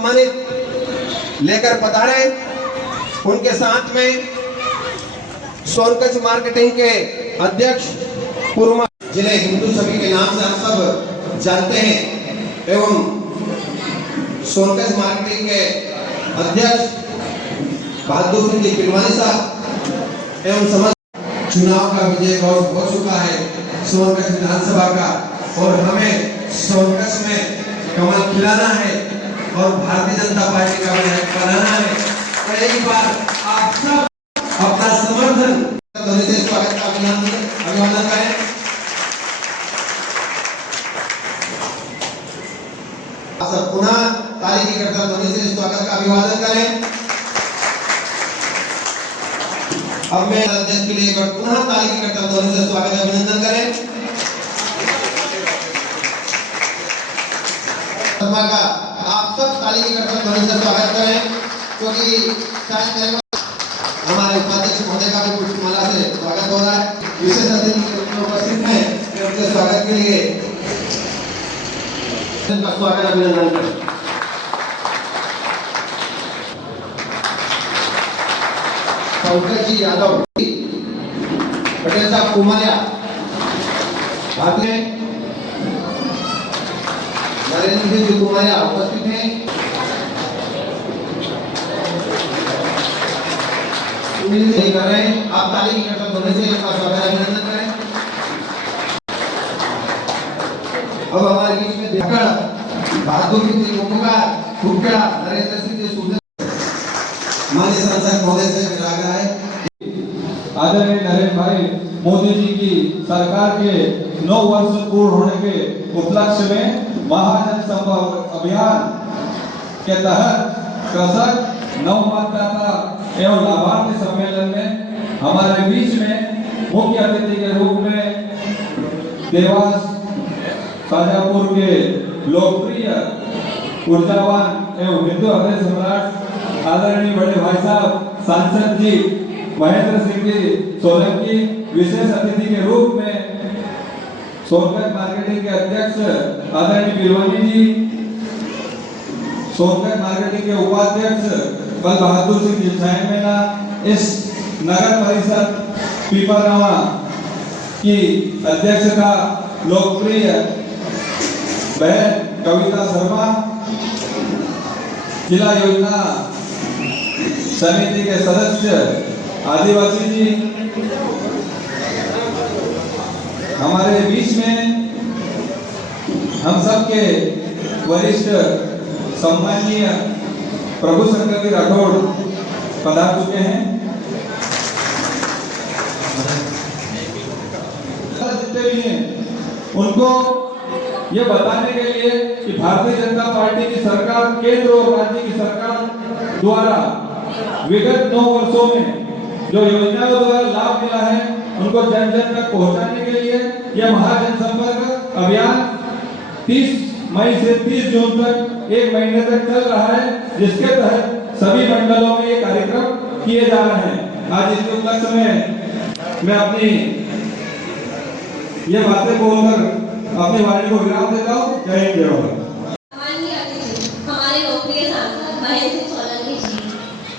सम्मानित लेकर पधारे। उनके साथ में सोनकच्छ मार्केटिंग के अध्यक्ष पूर्व जिन्हें हिंदू सभी के नाम से हम सब जानते हैं एवं सोनकच्छ मार्केटिंग के अध्यक्ष बहादुर सिंह जी पिलवानी साहब एवं समस्त चुनाव का विजय हो चुका है सोनकच्छ विधानसभा का, और हमें सोनकच्छ में कमल खिलाना है और भारतीय जनता पार्टी का विधायक बनाना है। तो एक बार आप सब अपना समर्थन से स्वागत का अभिवादन करें। आप सब पुनः ताली की करता ध्वनि से स्वागत का अभिवादन करें। अब मैं अध्यक्ष के लिए पुनः ताली की करता ध्वनि से स्वागत का अभिनंदन करें। का आप सब ताली की करता ध्वनि से स्वागत करें, क्योंकि शायद हमारे उपाध्यक्ष महोदय का भी पुष्पमाला से स्वागत हो रहा है। विशेष अतिथि के रूप में उपस्थित हैं, उनके स्वागत के लिए उनका स्वागत अभिनंदन करें। पंकज जी यादव, पटेल साहब कुमारिया, भारतीय नरेंद्र जी कुमारिया उपस्थित हैं। नहीं कर रहे हैं, आप ताली की करता ध्वनि से इनका स्वागत अभिनंदन करें। अब हमारे बीच में बहादुर सिंह जी मुकुका खुबड़ा, नरेंद्र सिंह जी सुंदर, माननीय सांसद महोदय से मिला है। आदरणीय नरेंद्र भाई मोदी जी की सरकार के 9 वर्ष पूर्ण होने के उपलक्ष्य में महाजन संपर्क अभियान के तहत कृषक नव मतदाता एवं लाभार्थी सम्मेलन में हमारे बीच में मुख्य अतिथि के रूप में देवास शाजापुर के लोकप्रिय ऊर्जावान एवं हिंदू हृदय सम्राट आदरणीय बड़े भाई साहब सांसद जी महेंद्र सिंह जी सोलंकी, विशेष अतिथि के रूप में सोनकच्छ मार्केटिंग के अध्यक्ष आदरणीय पिलवानी जी, सोनकच्छ मार्केटिंग के उपाध्यक्ष बल बहादुर सिंह जी छायमेला, इस नगर परिषद पीपलगावा की अध्यक्षता लोकप्रिय बहन कविता शर्मा, जिला योजना समिति के सदस्य आदिवासी जी, हमारे बीच में हम सबके वरिष्ठ सम्माननीय प्रभु शंकर जी राठौड़ पधार चुके हैं। जितने भी हैं उनको ये बताने के लिए कि भारतीय जनता पार्टी की सरकार, केंद्र और राज्य की सरकार द्वारा विगत 9 वर्षों में जो योजनाओं द्वारा लाभ मिला है उनको जन जन तक पहुंचाने के लिए यह महाजन संपर्क अभियान 30 मई से 30 जून तक 1 महीने तक चल रहा है, जिसके तहत सभी मंडलों में ये कार्यक्रम किए जा रहे हैं। आज इस उपलक्ष्य में मैं अपनी ये बातें बोलकर अपनी वाणी को विराम देता हूँ। जय हिंद, जय भारत। हमारे लोकप्रिय सांसद महेंद्र सिंह सोलंकी जी,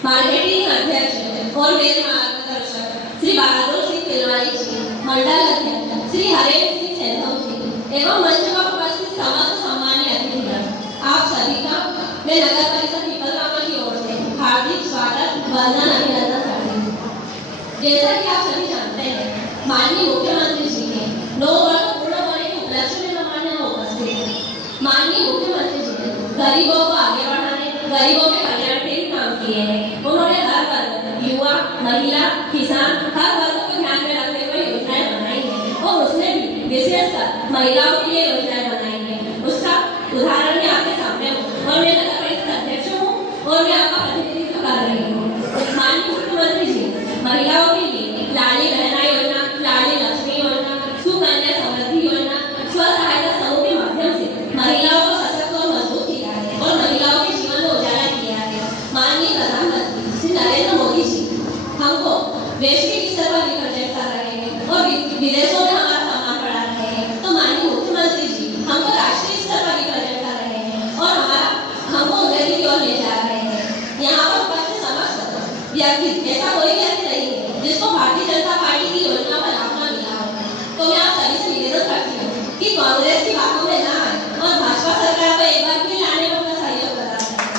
मार्केटिंग अध्यक्ष और मेरे मार्गदर्शक श्री बहादुर सिंह पिलवानी जी, मंडल अध्यक्ष श्री हरेंद्र सिंह सेंधव जी एवं मंच पर उपस्थित समस्त सम्मानीय अतिथिगण, आप सभी का मैं नगर परिषद पीपलगावा की ओर से हार्दिक स्वागत, वंदन, अभिनंदन करती हूँ। जैसा कि आप सभी जानते हैं, माननीय मुख्यमंत्री जी ने 9 वर्ष पूर्ण होने के उपलक्ष्य में हमारे यहाँ उपस्थित हैं। माननीय मुख्यमंत्री जी ने गरीबों को आगे बढ़ाने, गरीबों के कल्याण के लिए काम किए हैं। उन्होंने हर वर्ग, युवा, महिला, किसान, हर वर्ग को ध्यान में रखते हुए योजनाएं बनाई हैं और उसने भी विशेषकर महिलाओं के लिए योजनाएं बनाई हैं। उसका उदाहरण मैं आपके सामने हूँ और मैं नगर परिषद अध्यक्ष हूँ और मैं आपका प्रतिनिधित्व कर रही हूँ। माननीय मुख्यमंत्री जी महिलाओं के लिए लाडली बहना योजना, लाडली लक्ष्मी योजना, सुकन्या समृद्धि योजना, स्व सहायता समूह के माध्यम से महिलाओं को सशक्त और मजबूत किया है और महिलाओं के जीवन में उजाला किया है। माननीय प्रधानमंत्री श्री नरेंद्र मोदी जी हमको वैश्विक स्तर पर रिप्रेजेंट कर रहे हैं और विदेशों में हमारा सम्मान बढ़ा रहे हैं। तो माननीय मुख्यमंत्री की ओर ले जा रहे हैं। यहाँ पर उपस्थित समस्त व्यक्ति, ऐसा कोई व्यक्ति नहीं है जिसको भारतीय जनता पार्टी की योजना का लाभ न मिला हो। तो मैं आप सभी से निवेदन करती हूँ कि कांग्रेस की बातों में ना आए और भाजपा सरकार को एक बार फिर लाने में अपना सहयोग प्रदान करें।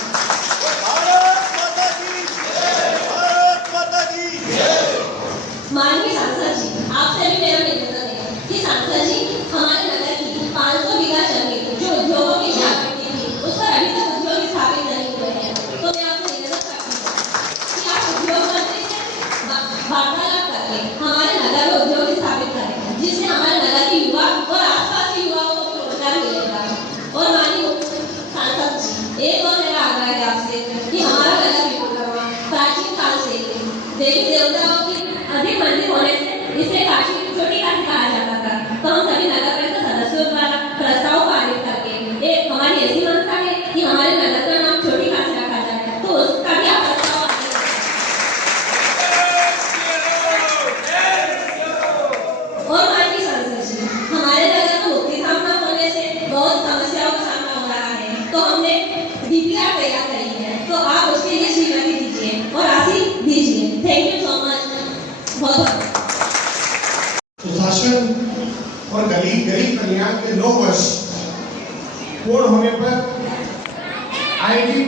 माननीय सांसद जी, आपसे भी मेरा निवेदन है कि सांसद जी, हमारे नगर की 500 बीघा जमीन जो उद्योगों की शामिल थी, उस पर अभी तक उद्योग स्थापित नहीं हुए हैं। तो मैं आपसे निवेदन करती हूँ कि आप उद्योग मंत्री से वार्तालाप करके हमारे नगर में उद्योग स्थापित करें, जिससे हमारे नगर के युवा और आसपास के युवाओं को रोजगार मिलेगा। और माननीय सांसद जी, एक और मेरा आग्रह है आपसे कि हमारा नगर विपुलगढ़ प्राचीन काल से देवी देवताओं की अधिक मंदिर होने से इसे काशी की छोटी काशी कहा जाता था। तो हम सभी नगर परिषद सदस्यों द्वारा प्रस्ताव पारित करके एक हमारी ऐसी मंशा है कि हमारे नगर का नाम छोटी काशी रखा जाए, तो उसका भी आप प्रस्ताव और माननीय सांसद जी, हमारे नगर में मुक्तिधाम न होने से बहुत समस्याओं का सामना हो रहा है। तो हमने डीपीआर तैयार करी है, तो आप उसके लिए स्वीकृति दीजिए और आशीष दीजिए। Thank you so much. सुशासन और गरीब कल्याण के 9 वर्ष पूर्ण होने पर आयोजित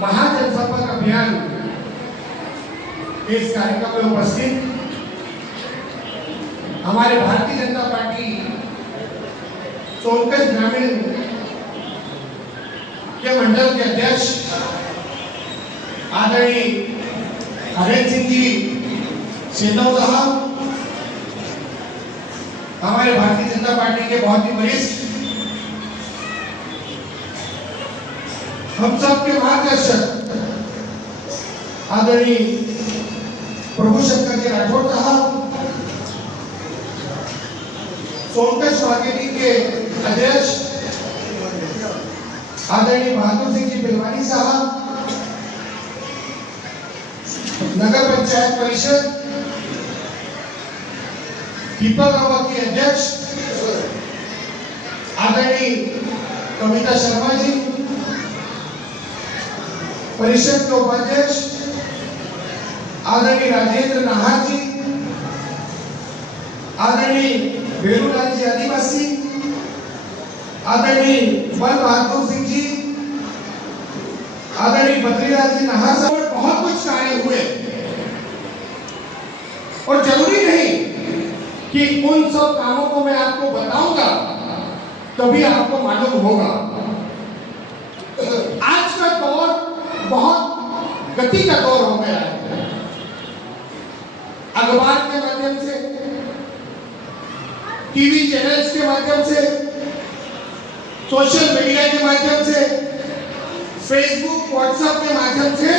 महाजनसंपर्क अभियान इस कार्यक्रम में उपस्थित हमारे भारतीय जनता पार्टी सोनकंज ग्रामीण के मंडल के अध्यक्ष आदरणीय हरेंद्र सिंह जी सेनव साहब, हमारे भारतीय जनता पार्टी के बहुत ही वरिष्ठ, हम सब के मार्गदर्शक आदरणीय प्रभु शंकर जी राठौर साहब, सोनकंज मार्केटिंग के अध्यक्ष आदरणीय बहादुर सिंह जी बिलवानी साहब, नगर पंचायत परिषद पीपल रवा के अध्यक्ष आदरणीय कविता शर्मा जी, परिषद के उपाध्यक्ष आदरणीय राजेंद्र नाहर जी, आदरणीय वेणुलाल जी आदिवासी, आदरणीय बल बहादुर सिंह जी, आदरणीय बद्रीलाल जी नाहर साहब, बहुत कुछ कार्य हुए और जरूरी नहीं कि उन सब कामों को मैं आपको बताऊंगा तभी आपको मालूम होगा। आज का दौर बहुत गति का दौर हो गया है। अखबार के माध्यम से, टीवी चैनल्स के माध्यम से, सोशल मीडिया के माध्यम से, फेसबुक व्हाट्सएप के माध्यम से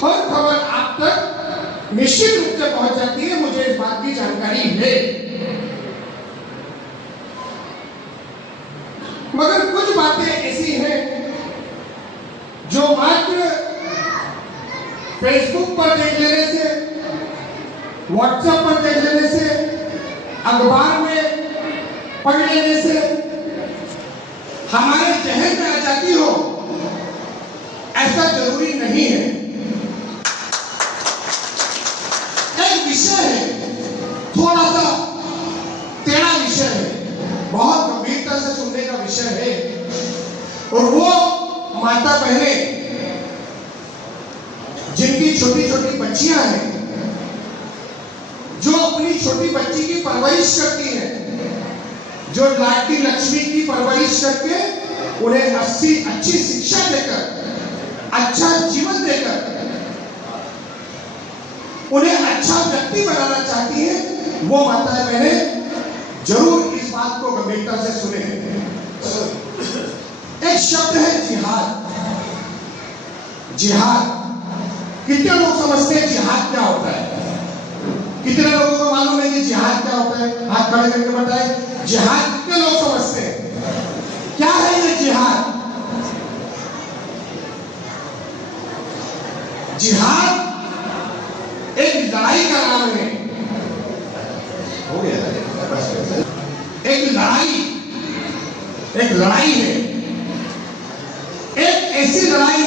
हर खबर आप तक निश्चित रूप से पहुंच जाती है। मुझे इस बात की जानकारी है, मगर कुछ बातें ऐसी हैं जो मात्र फेसबुक पर देख लेने से, व्हाट्सएप पर देख लेने से, अखबार में पढ़ लेने से हमारे जहन में आ जाती हो, ऐसा जरूरी नहीं है। एक विषय है, थोड़ा सा टेढ़ा विषय है, बहुत गंभीरता से सुनने का विषय है, और वो माता बहनें जिनकी छोटी छोटी बच्चियां हैं, जो अपनी छोटी बच्ची की परवरिश करती हैं, जो लाडली लक्ष्मी की परवरिश करके उन्हें अच्छी शिक्षा देकर, अच्छा जीवन देकर उन्हें अच्छा व्यक्ति बनाना चाहती है, वो माताएं बहनें जरूर इस बात को गंभीरता से सुने। एक शब्द है जिहाद। जिहाद कितने लोग समझते हैं जिहाद क्या होता है? कितने लोगों को मालूम है कि जिहाद क्या होता है? हाथ खड़े करके बताएं, जिहाद कितने लोग समझते हैं? क्या है ये जिहाद? जिहाद एक लड़ाई का नाम है। हो गया, एक लड़ाई है, एक ऐसी लड़ाई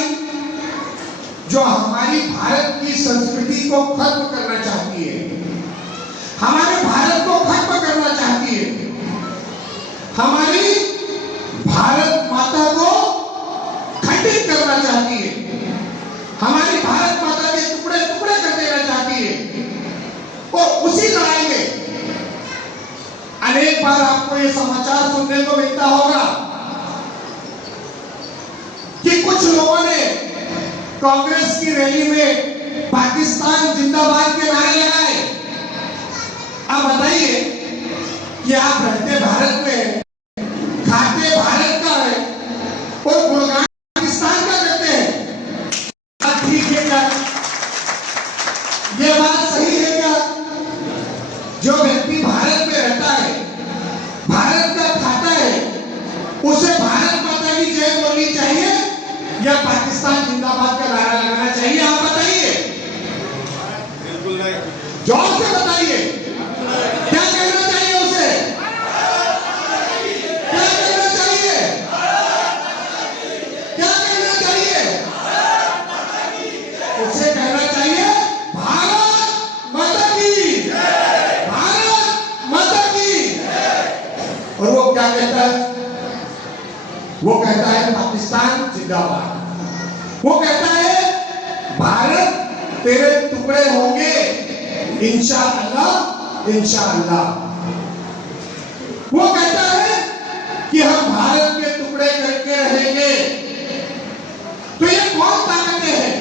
जो हमारी भारत की संस्कृति को खत्म करना चाहती है, हमारे भारत को खत्म करना चाहती है, हमारी भारत माता को खंडित करना चाहती है, हमारी भारत माता के टुकड़े टुकड़े कर देना चाहती है। और उसी लड़ाई में अनेक बार आपको ये समाचार सुनने को मिलता होगा कि कुछ लोगों ने कांग्रेस की रैली में पाकिस्तान जिंदाबाद के नारे लगाए। अब बताइए कि आप रहते भारत में, खाते भारत का है और गुणगान पाकिस्तान का करते हैं। बात ठीक है क्या? ये बात सही है क्या? जो व्यक्ति भारत में रहता है, भारत का खाता है, उसे भारत माता की जय बोलनी चाहिए या पाकिस्तान जिंदाबाद का नारा लगाना चाहिए? आप बताइए, जोर से बताइए, क्या कहना चाहिए उसे? क्या कहना चाहिए? क्या कहना चाहिए? उसे कहना चाहिए भारत माता की, भारत माता की। और वो क्या कहता है? वो कहता है पाकिस्तान जिंदाबाद। वो कहता है भारत तेरे टुकड़े होंगे इंशाअल्लाह, इंशाअल्लाह। वो कहता है कि हम भारत के टुकड़े करके रहेंगे। तो ये कौन ताकतें हैं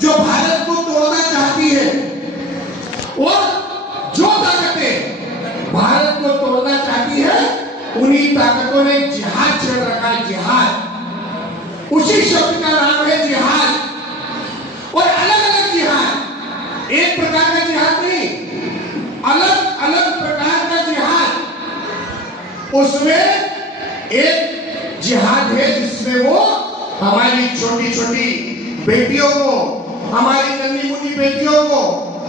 जो भारत को तोड़ना चाहती है? और जो ताकतें भारत को तोड़ना चाहती है, उन्हीं ताकतों ने जिहाद छेड़ रखा है, जिहाद। उसी शब्द का नाम है जिहाद। और अलग अलग जिहाद, एक प्रकार का जिहाद नहीं, अलग अलग प्रकार का जिहाद। उसमें एक जिहाद है जिसमें वो हमारी छोटी छोटी बेटियों को, हमारी नन्ही मुन्नी बेटियों को,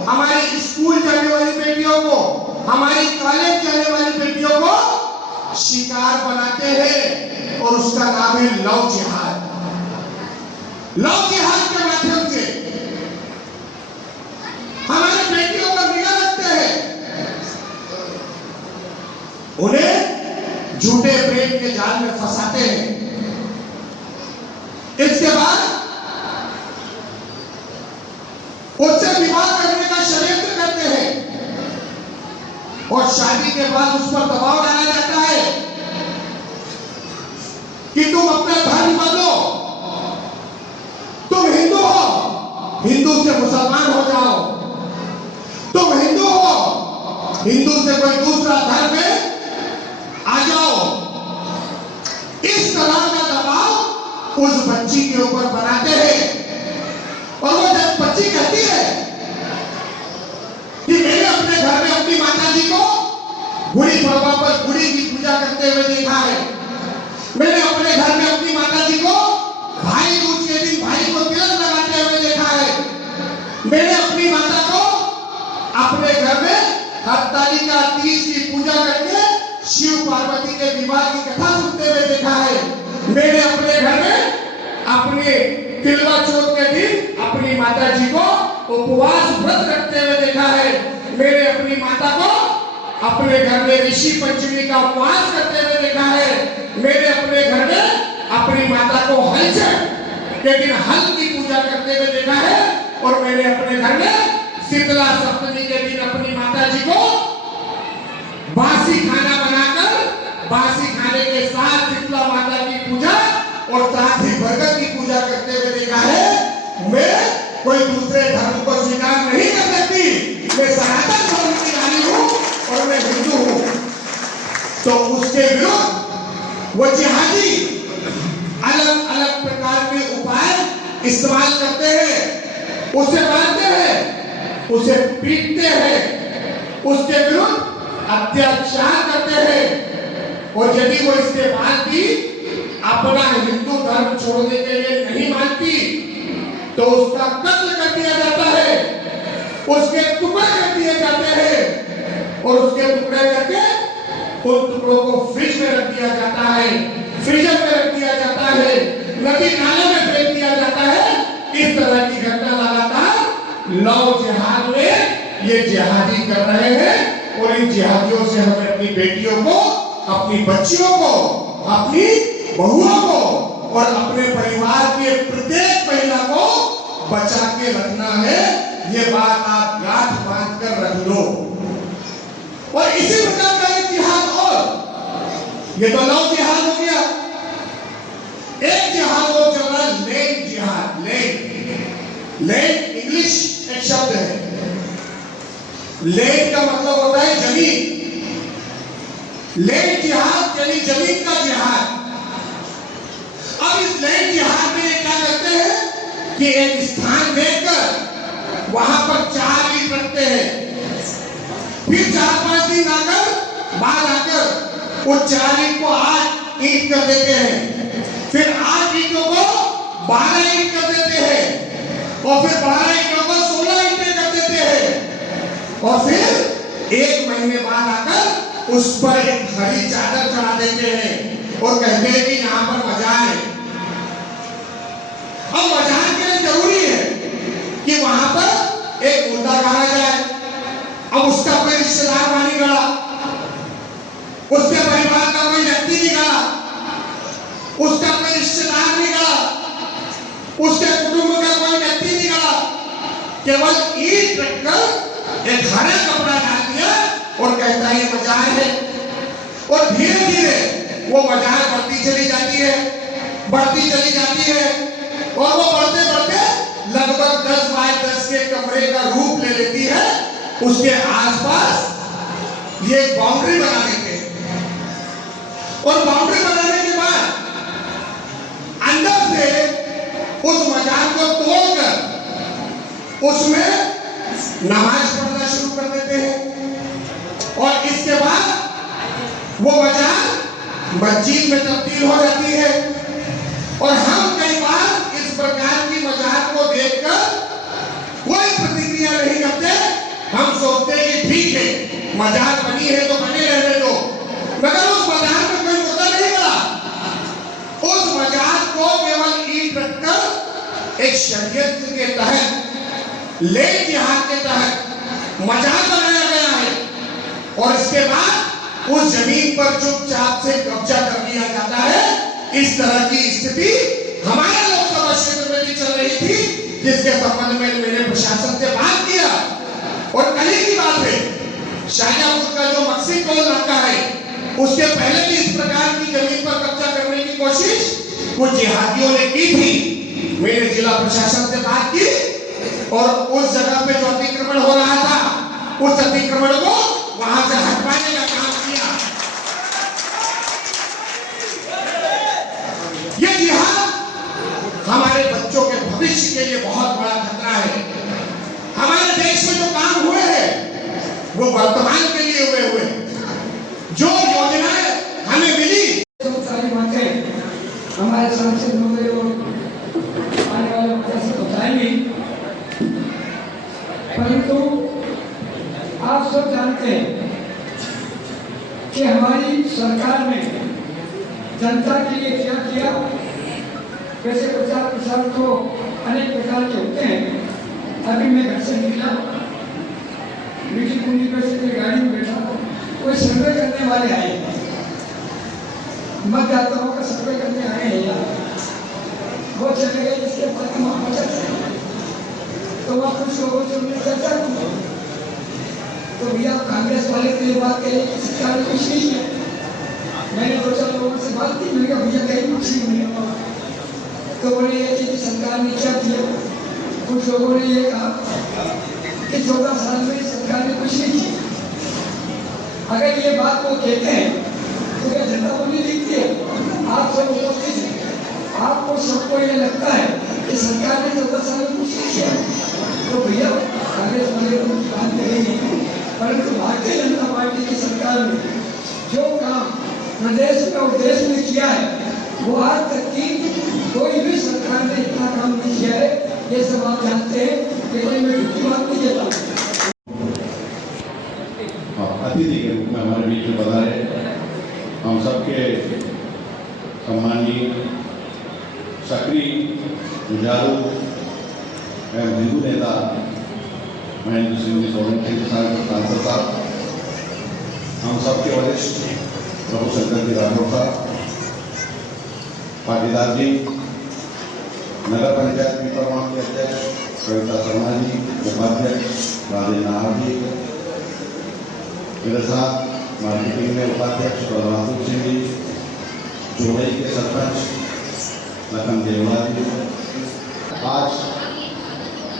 हमारी स्कूल जाने वाली बेटियों को, हमारी कॉलेज जाने वाली बेटियों को शिकार बनाते हैं। और उसका नाम है लव जिहाद। लव जिहाद के माध्यम से हमारी बेटियों पर निगाह रखते हैं, उन्हें झूठे प्रेम के जाल में फंसाते हैं। इसके बाद उससे विवाह करने का षड्यंत्र करते हैं और शादी के बाद उस पर दबाव डाला जाता है कि तुम अपना धर्म बदलो, तुम हिंदू हो, हिंदू से मुसलमान हो जाओ, तुम हिंदू हो, हिंदू से कोई दूसरा धर्म में आ जाओ। इस तरह का दबाव उस बच्ची के ऊपर बनाते हैं। और वो जब बच्ची कहती है कि मैंने अपने घर में अपनी माता जी को गुड़ी पड़वा पर गुड़ी की पूजा करते हुए देखा है, मैंने अपने घर में अपनी माता जी को भाई दूज के दिन भाई को तिलक लगाते हुए देखा है, मैंने अपनी माता को अपने घर में हरतालिका तीज की पूजा करके शिव पार्वती के विवाह की कथा सुनते हुए देखा है, मैंने अपने घर में अपने तिलवा चौथ के दिन अपनी माता जी को उपवास व्रत रखते हुए देखा है, मैंने अपनी माता को अपने घर में ऋषि पंचमी का उपवास करते हुए देखा है, मैंने अपने घर में अपनी माता को हल के दिन हल की पूजा करते हुए देखा है, और मैंने अपने घर में शीतला सप्तमी के दिन अपनी माता जी को बासी खाना बनाकर बासी खाने के साथ शीतला माता की पूजा और साथ ही बरगद की पूजा करते हुए देखा है। मैं कोई दूसरे धर्म को स्वीकार नहीं कर सकती, मैं सनातन धर्म की रानी हूँ और मैं हिंदू हूँ। तो उसके विरुद्ध वो जिहादी अलग अलग प्रकार के उपाय इस्तेमाल करते हैं, उसे मारते हैं, उसे पीटते हैं, उसके विरुद्ध अत्याचार करते हैं। और यदि वो इसके बाद भी अपना हिंदू धर्म छोड़ने के लिए नहीं मानती तो उसका कत्ल कर दिया जाता है, उसके टुकड़े कर दिए जाते हैं और उसके टुकड़े करके उन टुकड़ों को फ्रिज में रख दिया जाता है, फ्रीजर में रख दिया जाता है, न नदी नाले में फेंक दिया जाता है। इस तरह की घटना लगातार लौ जिहाद में ये जिहादी कर रहे हैं और इन जिहादियों से हमें अपनी बेटियों को, अपनी बच्चियों को, अपनी बहुओं को और अपने परिवार के प्रत्येक महिला को बचा के रखना है। ये बात आप गांठ बांध कर रख लो। और इसी प्रकार का एक जिहाद और, ये तो लौ जिहाद हो गया। एक जिहाद वो चल रहा है लैंड जिहाद। लैंड इंग्लिश एक शब्द है। लैंड का मतलब होता है जमीन। लैंड जिहाद यानी जमीन का जिहाद। अब इस लैंड जिहाद में क्या करते हैं कि एक स्थान देखकर वहां पर 4 ईंट रखते हैं, फिर 4-5 दिन बाद आकर वो 4 ईंट को 8 ईंट कर देते हैं, फिर 8 ईंटों को 12 ईंट कर देते हैं और फिर 12 ईंटों को 16 ईंटें कर देते हैं और फिर 1 महीने बाद आकर उस पर एक हरी चादर चढ़ा देते हैं और कहते हैं कि यहाँ पर मजार है। अब मजार के लिए जरूरी है कि वहां पर एक मुर्दा गाड़ा जाए। अब उसका कोई रिश्तेदार नहीं गड़ा, उसके परिवार का कोई व्यक्ति नहीं गड़ा, उसका कोई रिश्तेदार नहीं गड़ा, उसके कुटुंब का कोई व्यक्ति नहीं गड़ा। केवल ईंट रखकर एक हरा कपड़ा डाल दिया और कहता है ये मजार है। और धीरे धीरे वो मजार बढ़ती चली जाती है, बढ़ती चली जाती है और वो बढ़ते बढ़ते लगभग 10 बाय 10 के कमरे का रूप ले लेती है। उसके आसपास ये बाउंड्री बना देते हैं और बाउंड्री बनाने के बाद अंदर से उस मजार को तोड़कर उसमें नमाज पढ़ना शुरू कर देते हैं और इसके बाद वो मजार मस्जिद में तब्दील हो जाती है। और हम कई बार इस प्रकार की मजार को देखकर कोई प्रतिक्रिया नहीं करते। हम सोचते हैं कि ठीक है, मजार बनी है तो बने रहने दो, मगर उस मजार में कोई मुर्दा नहीं गड़ा। उस मजार को केवल ईंट रखकर एक शरीयत के तहत, लैंड जिहाद के तहत मजार बनाया गया है और इसके बाद उस जमीन पर चुपचाप से कब्जा कर लिया जाता है। इस तरह की स्थिति हमारे लोकसभा क्षेत्र में भी चल रही थी, जिसके संबंध में मैंने प्रशासन से बात किया। और कल की बात है, शाहजहांपुर का जो मक्सी टोल नाका है, उसके पहले भी इस प्रकार की जमीन पर कब्जा करने की कोशिश कुछ जिहादियों ने की थी। मैंने जिला प्रशासन से बात की और उस जगह पे जो अतिक्रमण हो रहा था, उस अतिक्रमण को वहां से हटवाने का काम किया। ये जिहाद हमारे बच्चों के भविष्य के लिए बहुत बड़ा खतरा है। हमारे देश में जो काम हुए हैं वो वर्तमान के लिए हुए जो योजनाएं हमें मिली, तो सारी बातें हमारे सांसद महोदय और आने वाले वक्त से बताएंगे। परंतु आप सब जानते हैं कि हमारी सरकार ने जनता के लिए क्या किया। वैसे प्रचार प्रसार तो अनेक प्रकार के होते हैं। अभी मैं घर से निकला, मीठी कुंडी पर से गाड़ी में बैठा, कोई सर्वे करने वाले आए, मतदाताओं का सर्वे करने आए हैं यार। वो चले गए, जिसके बाद वहाँ पहुँचा तो वहाँ कुछ लोगों से उन्होंने चर्चा की। तो भैया कांग्रेस वाले के लिए बात कही कि सरकार ने कुछ नहीं किया। मैंने 2-4 लोगों से बात की, मैंने कहा भैया कहीं कुछ नहीं हुआ। तो बोले ये कि सरकार ने क्या किया। कुछ लोगों ने ये कहा कि 14 साल में सरकार ने कुछ नहीं किया। अगर ये बात वो कहते हैं तो क्या जनता को नहीं दिखती है? आप सब उपस्थित हैं, आपको सबको ये लगता है कि सरकार ने 14 साल में कुछ नहीं किया। तो भैया कांग्रेस वाले लोग की बात करेंगे, परंतु भारतीय जनता पार्टी की सरकार ने जो काम प्रदेश में और देश में किया है वो आज तक की कोई भी सरकार ने इतना काम नहीं किया है। ये सब आप जानते हैं कि कोई मैं झूठी बात नहीं कहता। अतिथि के रूप में हमारे बीच में पधारे हम सबके सम्माननीय सक्रिय, जुझारू एवं हिंदू नेता महेंद्र सिंह जी सोलंकी के सांसद साहब, हम सबके वरिष्ठ प्रभु शंकर जी राठौर साहब, पाटीदार जी, नगर पंचायत पीपरवाह के अध्यक्ष कविता शर्मा जी, उपाध्यक्ष राजेश नाहर जी, मेरे साथ मार्केटिंग में उपाध्यक्ष बलवासुर सिंह जी, जोड़ई के सरपंच लखन देवड़ा जी। आज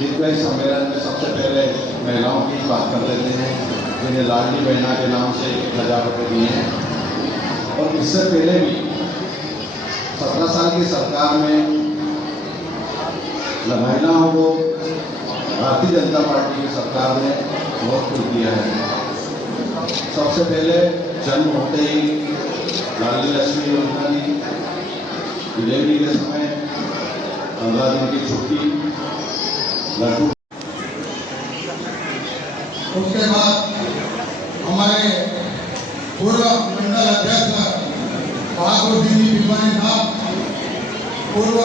हितग्राही सम्मेलन में सबसे पहले महिलाओं की बात कर लेते हैं, जिन्हें लाडली बहना के नाम से 1000 रुपये दिए हैं। और इससे पहले भी 17 साल की सरकार में महिलाओं को भारतीय जनता पार्टी की सरकार ने बहुत कुछ दिया है। सबसे पहले जन्म होते ही लाडली लक्ष्मी योजना दी, डिलीवरी के समय 15 दिन की छुट्टी, लड्डू। उसके बाद हमारे पूर्व मंडल अध्यक्ष बहादुर सिंह जी पिलवानी साहब, पूर्व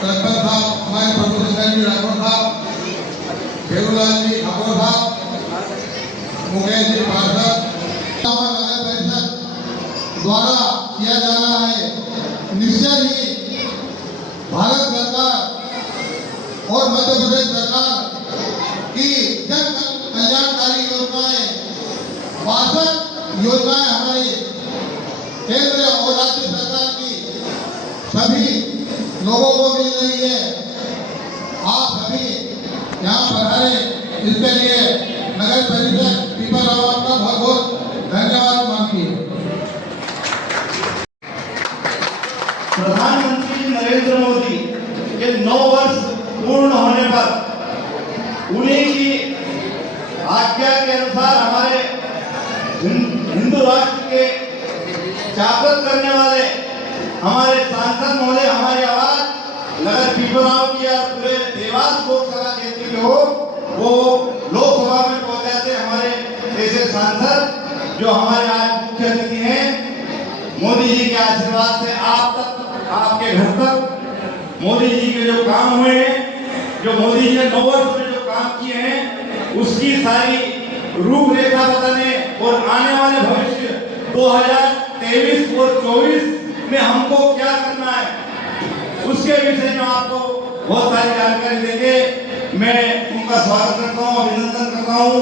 सरपंच साहब हमारे प्रभु शंकर जी राठौर साहब, फेरूलाल जी ठाकुर साहब, मुकेश जी पार्षद, नगर परिषद द्वारा किया जा रहा है। निश्चय ही भारत सरकार और मध्य प्रदेश सरकार की जन कल्याणकारी योजनाएं, 62 योजनाएं हमारी केंद्र और राज्य सरकार की सभी लोगों को मिल रही है। आप सभी यहाँ पधारे, इसके लिए नगर परिषद पीपरवाह का बहुत बहुत धन्यवाद मांगती है। प्रधानमंत्री नरेंद्र मोदी के 9 वर्ष पूर्ण होने पर उन्हीं की आज्ञा के अनुसार हमारे हिंदू राष्ट्र के जागृत करने वाले हमारे सांसद महोदय हमारी आवाज नगर पीपरवाह की और पूरे देवास लोकसभा क्षेत्र के हो, वो लोकसभा में पहुंचाते हमारे ऐसे सांसद जो हमारे आज मुख्य अतिथि हैं। मोदी जी के आशीर्वाद से आप तक, आपके घर तक मोदी जी के जो काम हुए हैं, जो मोदी जी ने 9 वर्ष में जो काम किए हैं, उसकी सारी रूपरेखा बताने और आने वाले भविष्य 2023 और 24 में हमको क्या करना है, उसके विषय में आपको बहुत सारी जानकारी देंगे। मैं उनका स्वागत करता हूँ, अभिनंदन करता हूँ।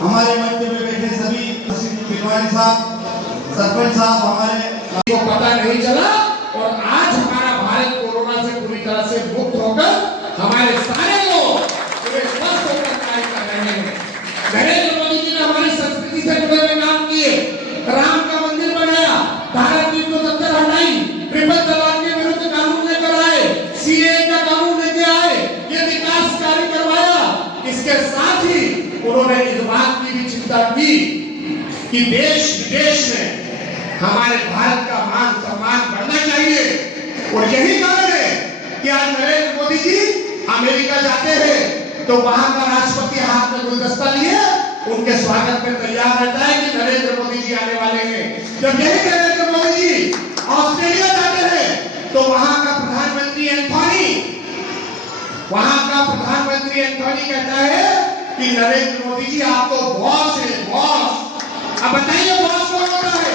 हमारे मंच में बैठे सभी पिलवानी साहब, सरपंच साहब, हमारे को पता नहीं चला और आज हमारा भारत कोरोना से पूरी तरह से मुक्त होकर हमारे सारे लोग पूरे स्वस्थ होकर कार्य कर रहे हैं। नरेंद्र मोदी जी ने हमारी संस्कृति से जुड़े हुए काम किए, राम का मंदिर बनाया, धारा 370 हटाई, ट्रिपल तलाक के विरुद्ध कानून लेकर आए, सीए का कानून लेके आए, ये विकास कार्य करवाया। इसके साथ ही उन्होंने इस बात की भी चिंता की कि देश विदेश में हमारे भारत का मान सम्मान बढ़ना चाहिए। और यही कारण है कि आज नरेंद्र मोदी जी अमेरिका जाते हैं तो वहां का राष्ट्रपति हाथ में गुलदस्ता लिए उनके स्वागत में तैयार रहता है कि नरेंद्र मोदी जी आने वाले हैं। जब यही नरेंद्र मोदी जी ऑस्ट्रेलिया जाते हैं तो वहां का प्रधानमंत्री एंथोनी कहता है कि नरेंद्र मोदी जी आप तो बॉस है, बॉस। अब बताइए बॉस कौन होता है?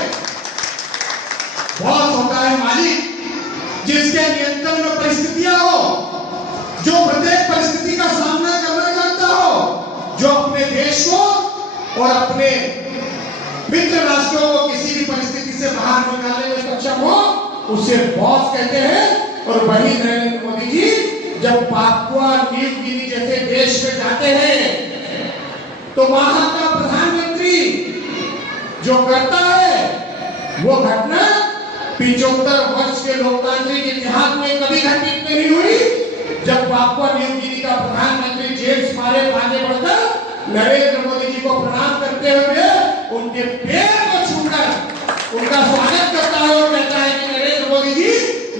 बॉस होता है मालिक, जिसके नियंत्रण में परिस्थितियां हो, जो प्रत्येक परिस्थिति का सामना करना जानता हो, जो अपने देश को और अपने मित्र राष्ट्रों को किसी भी परिस्थिति से बाहर निकालने में सक्षम हो, उसे बॉस कहते हैं। और वही नरेंद्र मोदी जी जब पापुआ न्यू गिनी जैसे देश में जाते हैं तो वहां का प्रधानमंत्री जो करता है वो घटना 75 वर्ष के लोकतांत्रिक इतिहास में कभी घटित नहीं हुई, जब पापुआ न्यू गिनी का प्रधानमंत्री जेम्स मारेप आगे बढ़कर नरेंद्र मोदी जी को प्रणाम करते हुए उनके पैर को छूकर उनका स्वागत करता है और कहता है कि नरेंद्र मोदी जी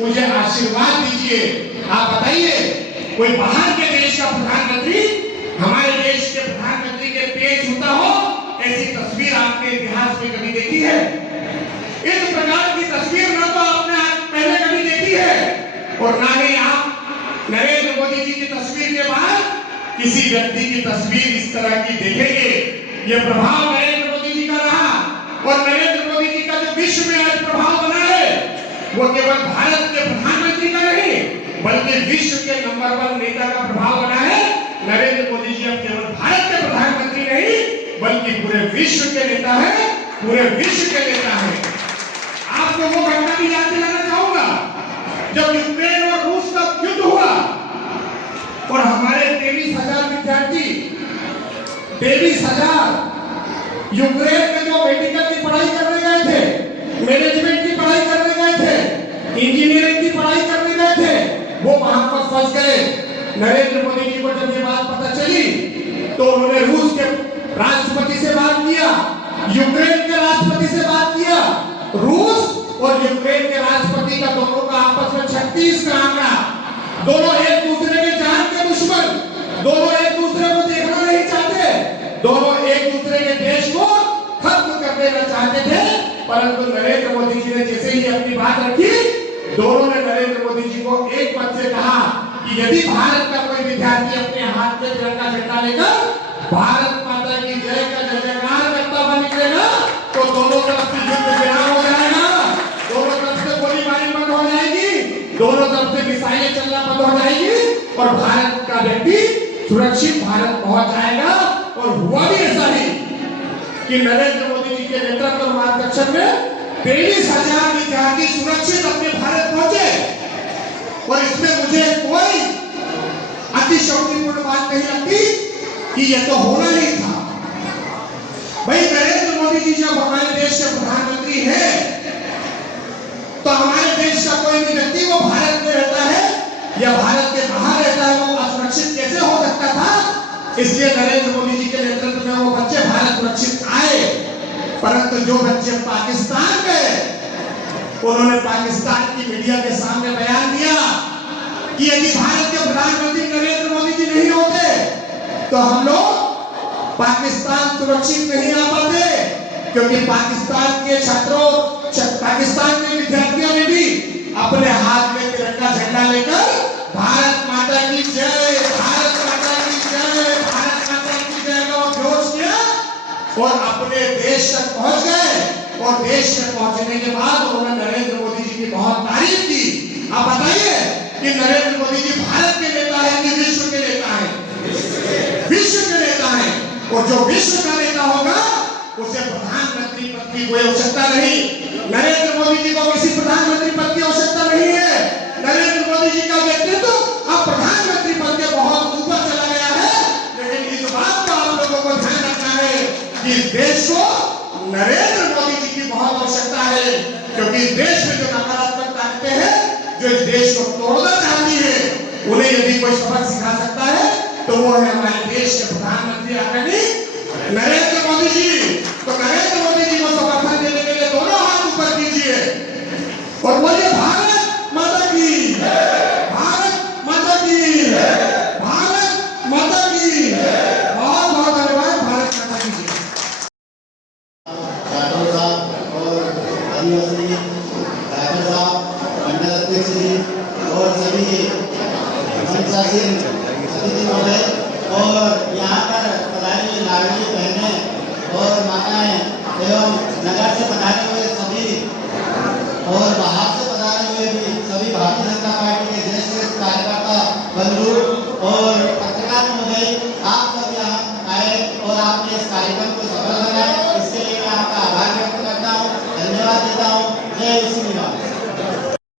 मुझे आशीर्वाद दीजिए। आप बताइए, कोई बाहर के देश का प्रधानमंत्री हमारे देश के प्रधानमंत्री के पैर छूता हो, ऐसी तस्वीर आपने इतिहास में कभी देखी है? इस प्रकार की तस्वीर न तो आपने पहले कभी देखी है और ना ही आप नरेंद्र मोदी जी की तस्वीर के बाद किसी व्यक्ति की तस्वीर इस तरह की देखेंगे। ये प्रभाव नरेंद्र मोदी जी का रहा और नरेंद्र मोदी जी का जो विश्व में आज प्रभाव बना है वो केवल भारत के प्रधानमंत्री का नहीं बल्कि विश्व के नंबर 1 नेता का प्रभाव बना है। नरेंद्र मोदी जी अब केवल भारत के प्रधानमंत्री नहीं बल्कि पूरे विश्व के नेता है, पूरे विश्व के नेता है। आपको वो घटना भी याद दिलाना चाहूंगा जब यूक्रेन और रूस का युद्ध हुआ और हमारे 23,000 विद्यार्थी 23,000 यूक्रेन में जो मेडिकल की पढ़ाई करने गए थे, मैनेजमेंट की पढ़ाई करने गए थे, इंजीनियरिंग की पढ़ाई करने गए थे, वो वहां पर फंस गए। नरेंद्र मोदी जी को जब ये बात पता चली तो उन्होंने रूस के राष्ट्रपति से बात किया, यूक्रेन के राष्ट्रपति से बात किया। रूस और यूक्रेन के राष्ट्रपति का दोनों का आपस में 36 का आंकड़ा, दोनों एक दूसरे के जान के दुश्मन, दोनों एक दूसरे को देखना नहीं चाहते, दोनों एक दूसरे के देश को खत्म कर देना चाहते थे। परंतु नरेंद्र मोदी जी ने जैसे ही अपनी बात रखी, दोनों ने नरेंद्र मोदी जी को एक पद से कहा कि यदि भारत का कोई विद्यार्थी अपने हाथ में तिरंगा झंडा लेकर भारत माता की जय का जयकार करता हुआ निकलेगा तो दोनों तरफ से युद्ध विराम हो जाएगा, दोनों तरफ से गोलीबारी बंद हो जाएगी, दोनों तरफ से मिसाइलें चलना बंद हो जाएगी और भारत का व्यक्ति सुरक्षित भारत पहुंच जाएगा। और हुआ भी ऐसा ही कि नरेंद्र मोदी जी के नेतृत्व और मार्गदर्शन में 23,000 विद्यार्थी सुरक्षित अपने भारत पहुंचे। और इसमें मुझे कोई अतिशयोक्तिपूर्ण बात नहीं लगती कि यह तो होना ही था। भाई नरेंद्र मोदी जी जब हमारे देश के प्रधानमंत्री हैं तो हमारे देश का कोई भी व्यक्ति वो भारत में रहता है या भारत के बाहर रहता है वो असुरक्षित कैसे हो सकता था। इसलिए नरेंद्र मोदी जी के नेतृत्व में वो बच्चे भारत सुरक्षित आए। परंतु जो बच्चे पाकिस्तान गए उन्होंने पाकिस्तान की मीडिया के सामने बयान दिया कि यदि भारत के प्रधानमंत्री नरेंद्र मोदी जी नहीं होते तो हम लोग पाकिस्तान सुरक्षित नहीं आ पाते, क्योंकि पाकिस्तान के छात्रों, पाकिस्तान के विद्यार्थियों ने भी अपने हाथ में तिरंगा झंडा लेकर भारत माता की जय, भारत माता की जय, भारत माता की जय का उद्घोष किया और अपने देश तक पहुंच गए। और देश में पहुंचने के बाद उन्होंने नरेंद्र मोदी जी की बहुत तारीफ की। आप बताइए कि नरेंद्र मोदी जी भारत के नेता है कि विश्व के नेता है? विश्व के नेता है। और जो विश्व का नेता होगा उसे प्रधानमंत्री पद की कोई आवश्यकता नहीं। नरेंद्र मोदी जी को किसी प्रधानमंत्री पद की आवश्यकता नहीं है। नरेंद्र मोदी जी का व्यक्तित्व अब प्रधानमंत्री पद के बहुत ऊपर चला गया है। लेकिन इस बात का आप लोगों को ध्यान रखना है कि इस देश को नरेंद्र मोदी जी की बहुत आवश्यकता है, क्योंकि इस देश में जो नकारात्मक ताकतें हैं जो इस देश को तोड़ना चाहती है, उन्हें यदि कोई सबक सिखा सकता है तो वो है हमारे देश के प्रधानमंत्री आदरणीय नरेंद्र मोदी जी। तो नरेंद्र मोदी जी को समर्थन देने के लिए दोनों हाथ ऊपर कीजिए और बोलिए भारत माता की, भारत माता की, भारत माता की। बहुत बहुत धन्यवाद। भारत माता की जय। राठौर साहब और आदिवासी राठौर साहब, मंडल अध्यक्ष जी और सभी मंचासीन अतिथि महोदय और यहाँ पर पधारी हुई लाडली बहनें और माताएं एवं नगर से पधारे हुए सभी और बाहर से पधारे हुए भी सभी भारतीय जनता पार्टी के ज्येष्ठ कार्यकर्ता बंधु और पत्रकार महोदय, आप सब यहाँ आए और आपने इस कार्यक्रम को सफल बनाया।